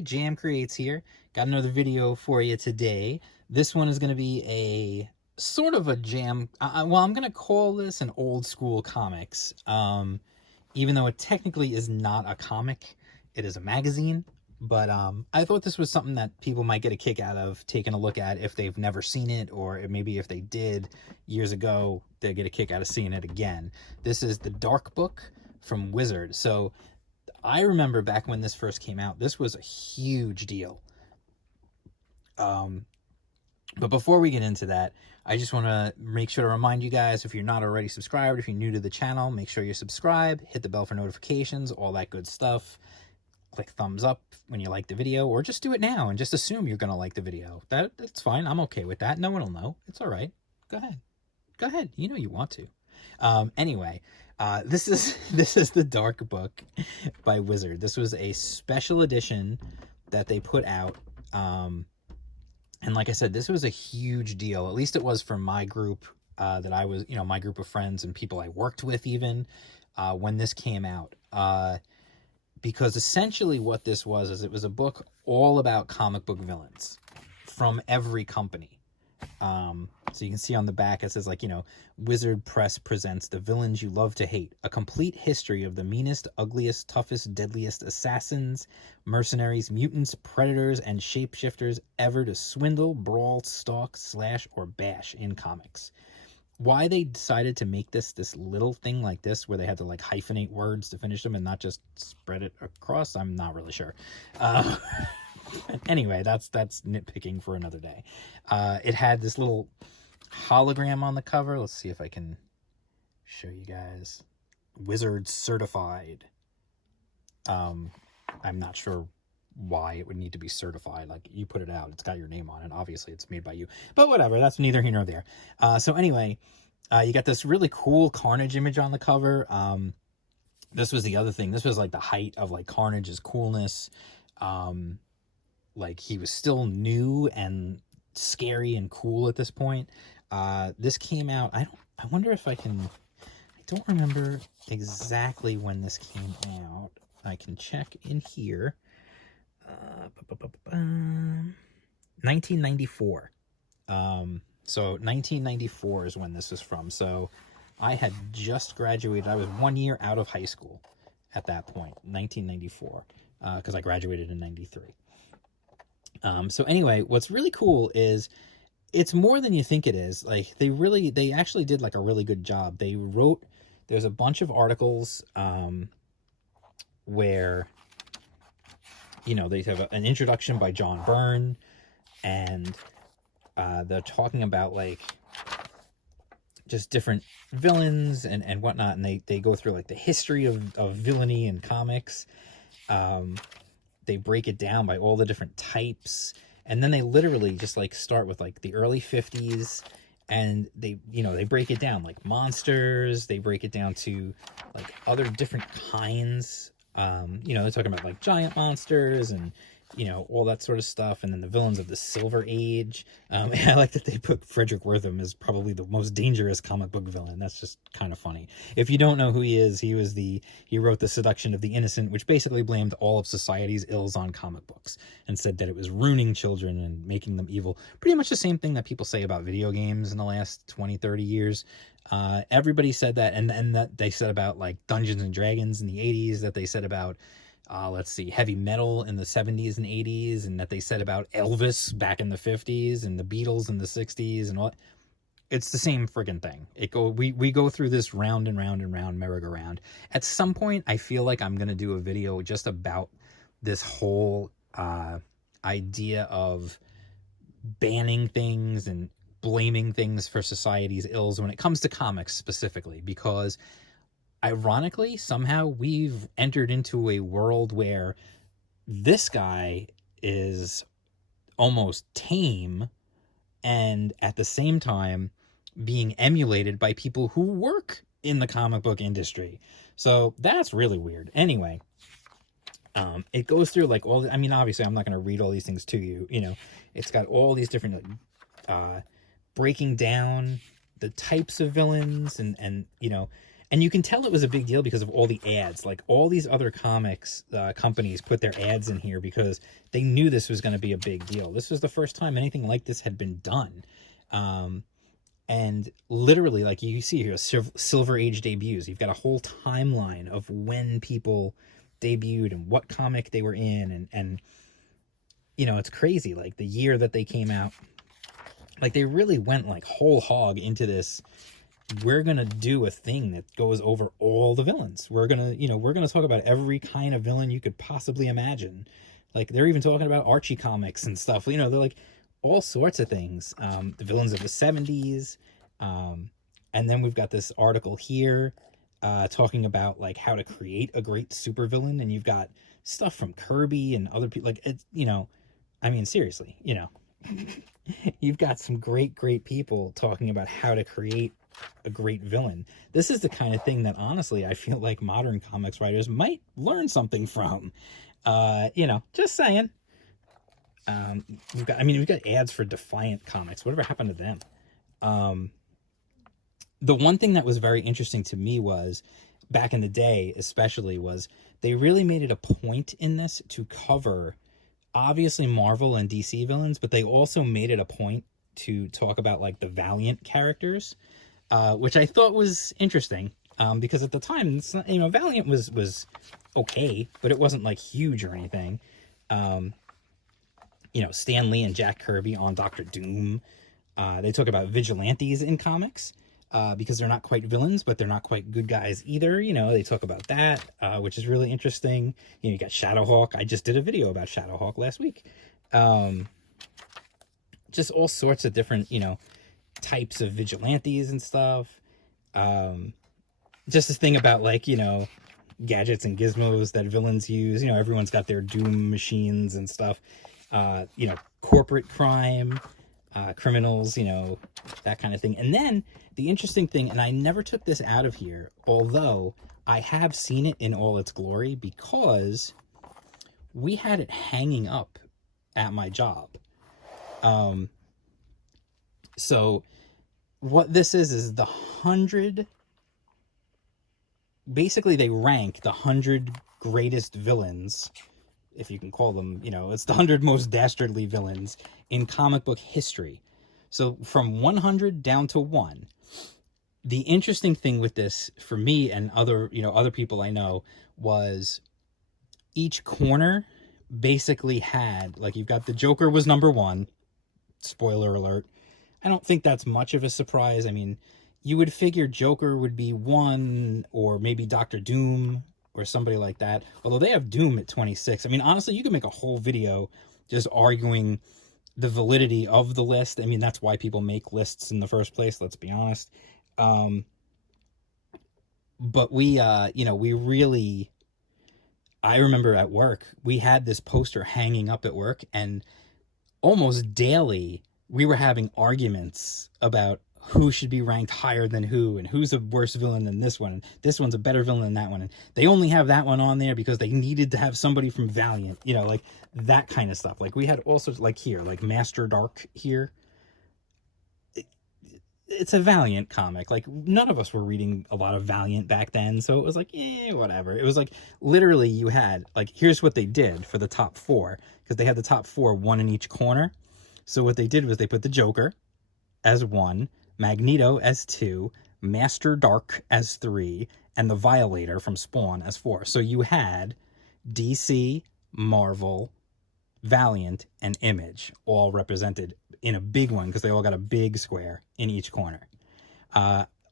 everybody, Jam Creates here. Got another video for you today. This one is going to be a sort of a jam. Well, I'm going to call this an old school comics. Even though it technically is not a comic, it is a magazine. But I thought this was something that people might get a kick out of taking a look at if they've never seen it, or maybe if they did years ago, they'll get a kick out of seeing it again. This is the Dark Book from Wizard. So I remember back when this first came out, this was a huge deal. But before we get into that, I just want to make sure to remind you guys, if you're not already subscribed, if you're new to the channel, make sure you're subscribed, hit the bell for notifications, all that good stuff. Click thumbs up when you like the video, or just do it now and just assume you're going to like the video. That's fine. I'm okay with that. No one will know. It's all right. Go ahead. Go ahead. You know you want to. Anyway, this is the Dark Book by Wizard. This was a special edition that they put out. And like I said, this was a huge deal. At least it was for my group, that I was, my group of friends and people I worked with even, when this came out. Because essentially what this was is it was a book all about comic book villains from every company. So you can see on the back, it says Wizard Press presents The Villains You Love to Hate, a complete history of the meanest, ugliest, toughest, deadliest assassins, mercenaries, mutants, predators, and shapeshifters ever to swindle, brawl, stalk, slash, or bash in comics. Why they decided to make this little thing like this, where they had to hyphenate words to finish them and not just spread it across, I'm not really sure. Anyway, that's nitpicking for another day. It had this little hologram on the cover. Let's see if I can show you guys. Wizard certified. I'm not sure why it would need to be certified. You put it out, it's got your name on it. Obviously, it's made by you. But whatever, that's neither here nor there. So anyway, you got this really cool Carnage image on the cover. This was the other thing. This was the height of Carnage's coolness. He was still new and scary and cool at this point. This came out, I wonder if I don't remember exactly when this came out. I can check in here. 1994. So 1994 is when this is from. So I had just graduated. I was 1 year out of high school at that point, 1994, because I graduated in 93. So anyway, what's really cool is it's more than you think it is. They actually did a really good job. There's a bunch of articles, where, they have an introduction by John Byrne, and, they're talking about just different villains and whatnot. And they go through the history of villainy in comics. They break it down by all the different types, and then they literally just start with the early 50s, and they break it down monsters. They break it down to other different kinds. They're talking about giant monsters and all that sort of stuff, and then the villains of the Silver Age. And I like that they put Frederick Wertham as probably the most dangerous comic book villain. That's just kind of funny. If you don't know who he is, he wrote The Seduction of the Innocent, which basically blamed all of society's ills on comic books and said that it was ruining children and making them evil. Pretty much the same thing that people say about video games in the last 20-30 years. Everybody said that, and that they said about Dungeons and Dragons in the 80s, that they said about heavy metal in the 70s and 80s, and that they said about Elvis back in the 50s and the Beatles in the 60s and all. It's the same friggin' thing. We go through this round and round and round merry-go-round. At some point, I feel like I'm going to do a video just about this whole idea of banning things and blaming things for society's ills when it comes to comics specifically, because ironically, somehow we've entered into a world where this guy is almost tame and at the same time being emulated by people who work in the comic book industry. So that's really weird. Anyway, it goes through all the, obviously I'm not going to read all these things to you. It's got all these different breaking down the types of villains and And you can tell it was a big deal because of all the ads. Like, all these other comics companies put their ads in here because they knew this was going to be a big deal. This was the first time anything like this had been done. And literally, like you see here, Silver Age debuts. You've got a whole timeline of when people debuted and what comic they were in. And you know, it's crazy. Like, the year that they came out, like, they really went like whole hog into this. We're going to do a thing that goes over all the villains. We're going to talk about every kind of villain you could possibly imagine. Like, they're even talking about Archie comics and stuff. You know, they're like all sorts of things. The villains of the 70s. And then we've got this article here talking about like how to create a great supervillain. And you've got stuff from Kirby and other people. Like, it's, you know, I mean, seriously, you know, you've got some great people talking about how to create a great villain. This is the kind of thing that honestly I feel like modern comics writers might learn something from. You know, just saying. We've got ads for Defiant Comics. Whatever happened to them? The one thing that was very interesting to me was, back in the day especially, was they really made it a point in this to cover obviously Marvel and DC villains, but they also made it a point to talk about like the Valiant characters, which I thought was interesting, because at the time, it's not, you know, Valiant was okay, but it wasn't like huge or anything. You know, Stan Lee and Jack Kirby on Doctor Doom. They talk about vigilantes in comics, because they're not quite villains, but they're not quite good guys either. You know, they talk about that, which is really interesting. You know, you got Shadowhawk. I just did a video about Shadowhawk last week. Just all sorts of different, you know, types of vigilantes and stuff. Just this thing about, like, you know, gadgets and gizmos that villains use. You know, everyone's got their Doom machines and stuff. You know, corporate crime, criminals, you know, that kind of thing. And then the interesting thing, and I never took this out of here, although I have seen it in all its glory, because we had it hanging up at my job. So what this is the 100, basically they rank the 100 greatest villains, if you can call them, you know, it's the 100 most dastardly villains in comic book history. So from 100 down to 1. The interesting thing with this for me and other people I know was each corner basically had, like, you've got the Joker was number 1. Spoiler alert. I don't think that's much of a surprise. I mean, you would figure Joker would be 1, or maybe Doctor Doom or somebody like that. Although they have Doom at 26. I mean, honestly, you could make a whole video just arguing the validity of the list. I mean, that's why people make lists in the first place, let's be honest. But we, you know, we really, I remember at work, we had this poster hanging up at work, and almost daily we were having arguments about who should be ranked higher than who, and who's a worse villain than this one, and this one's a better villain than that one, and they only have that one on there because they needed to have somebody from Valiant, you know, like that kind of stuff. Like, we had all sorts, like here, like Master Dark here. It's a Valiant comic. Like, none of us were reading a lot of Valiant back then, so it was like, whatever. It was like, literally, you had, like, here's what they did for the top 4, because they had the top 4, 1 in each corner. So what they did was they put the Joker as 1, Magneto as 2, Master Dark as 3, and the Violator from Spawn as 4. So you had DC, Marvel, Valiant, and Image all represented in a big one, because they all got a big square in each corner.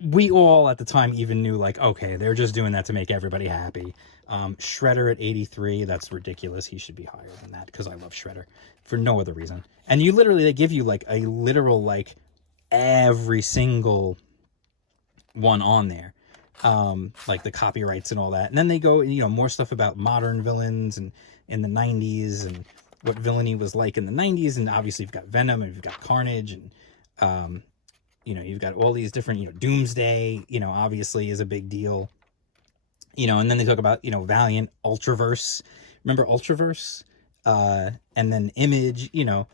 We all at the time even knew, like, okay, they're just doing that to make everybody happy. Shredder at 83, that's ridiculous. He should be higher than that, because I love Shredder for no other reason. And you literally, they give you like a literal, like, every single one on there, like the copyrights and all that. And then they go, you know, more stuff about modern villains and in the 90s, and what villainy was like in the 90s. And obviously you've got Venom, and you've got Carnage, and you know, you've got all these different, you know, Doomsday, you know, obviously is a big deal, you know. And then they talk about, you know, Valiant, Ultraverse, remember Ultraverse, and then Image, you know,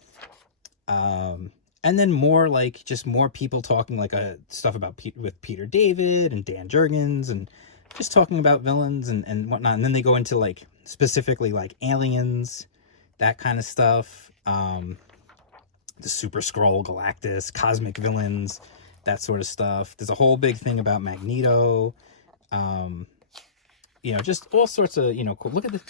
And then more like just more people talking like stuff about with Peter David and Dan Jurgens and just talking about villains and whatnot. And then they go into like specifically like aliens, that kind of stuff. The Super Skrull, Galactus, cosmic villains, that sort of stuff. There's a whole big thing about Magneto. You know, just all sorts of, you know, cool. Look at the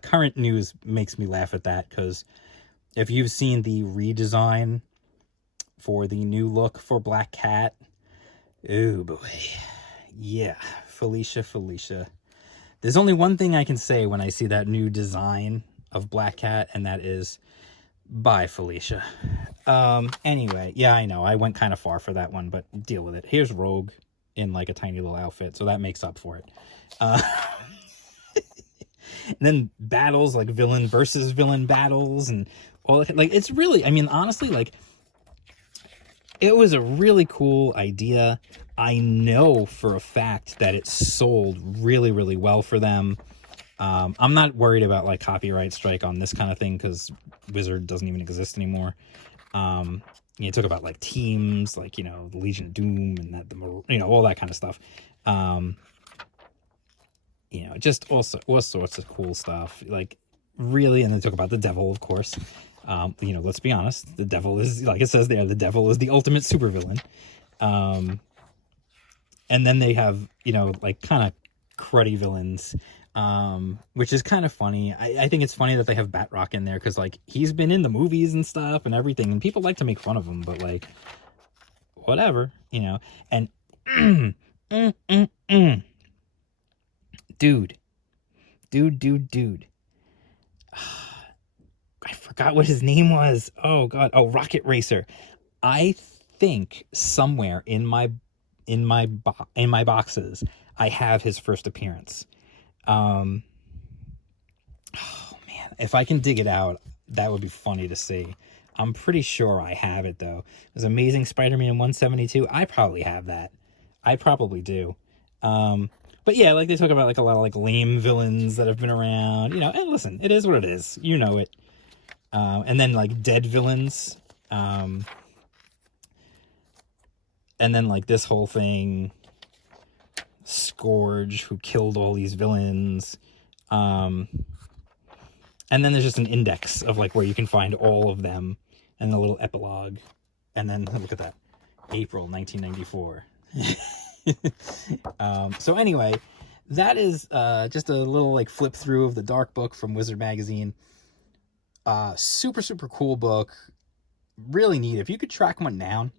current news makes me laugh at that, because if you've seen the redesign for the new look for Black Cat, oh boy, yeah, Felicia. There's only one thing I can say when I see that new design of Black Cat, and that is, bye, Felicia. Anyway, yeah, I know, I went kind of far for that one, but deal with it. Here's Rogue in like a tiny little outfit, so that makes up for it. And then battles, like villain versus villain battles and all that. Like, it's really, I mean, honestly, like, it was a really cool idea. I know for a fact that it sold really, really well for them. I'm not worried about like copyright strike on this kind of thing, because Wizard doesn't even exist anymore. You talk about like teams, like, you know, the Legion of Doom and that, you know, all that kind of stuff. You know, just all sorts of cool stuff, like, really. And they talk about the devil, of course. You know, let's be honest, the devil is, like it says there, the devil is the ultimate supervillain. And then they have, you know, like kind of cruddy villains, which is kind of funny. I think it's funny that they have Batroc in there, because like he's been in the movies and stuff and everything, and people like to make fun of him, but like, whatever, you know. And dude. I forgot what his name was. Oh god. Oh, Rocket Racer. I think somewhere in my boxes I have his first appearance. Oh man, if I can dig it out, that would be funny to see. I'm pretty sure I have it though. It was Amazing Spider-Man 172. I probably have that. I probably do. But yeah, like they talk about like a lot of like lame villains that have been around, you know. And listen, it is what it is, you know it. And then like dead villains, and then like this whole thing, Scourge, who killed all these villains. And then there's just an index of like where you can find all of them, and a little epilogue. And then look at that, April 1994. So anyway, that is just a little like flip through of the Dark Book from Wizard Magazine. Super cool book, really neat. If you could track one down,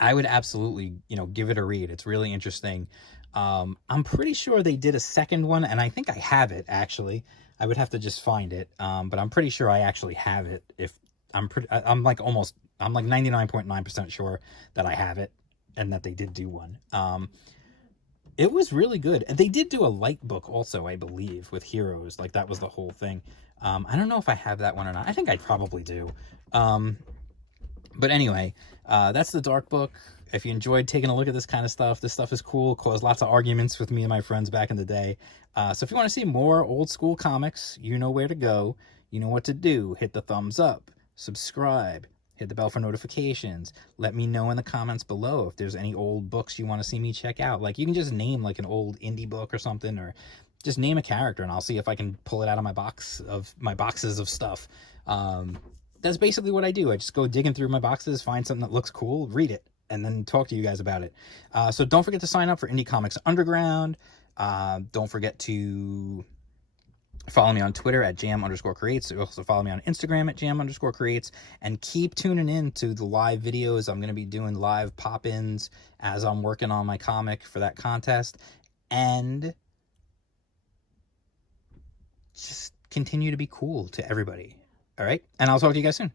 I would absolutely, you know, give it a read. It's really interesting. I'm pretty sure they did a second one, and I think I have it actually. I would have to just find it, but I'm pretty sure I actually have it. If I'm like 99.9% sure that I have it, and that they did do one. It was really good. And they did do a light book also, I believe, with Heroes. Like, that was the whole thing. I don't know if I have that one or not. I think I probably do. But anyway, that's the Dark Book. If you enjoyed taking a look at this kind of stuff, this stuff is cool. Caused lots of arguments with me and my friends back in the day. So if you want to see more old school comics, you know where to go. You know what to do. Hit the thumbs up. Subscribe. Hit the bell for notifications. Let me know in the comments below if there's any old books you want to see me check out. Like, you can just name like an old indie book or something, or just name a character, and I'll see if I can pull it out of my boxes of stuff. That's basically what I do. I just go digging through my boxes, find something that looks cool, read it, and then talk to you guys about it. So don't forget to sign up for Indie Comics Underground. Don't forget to follow me on Twitter at jam_creates. Also follow me on Instagram at jam_creates. And keep tuning in to the live videos. I'm going to be doing live pop-ins as I'm working on my comic for that contest. And just continue to be cool to everybody. All right? And I'll talk to you guys soon.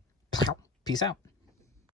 Peace out.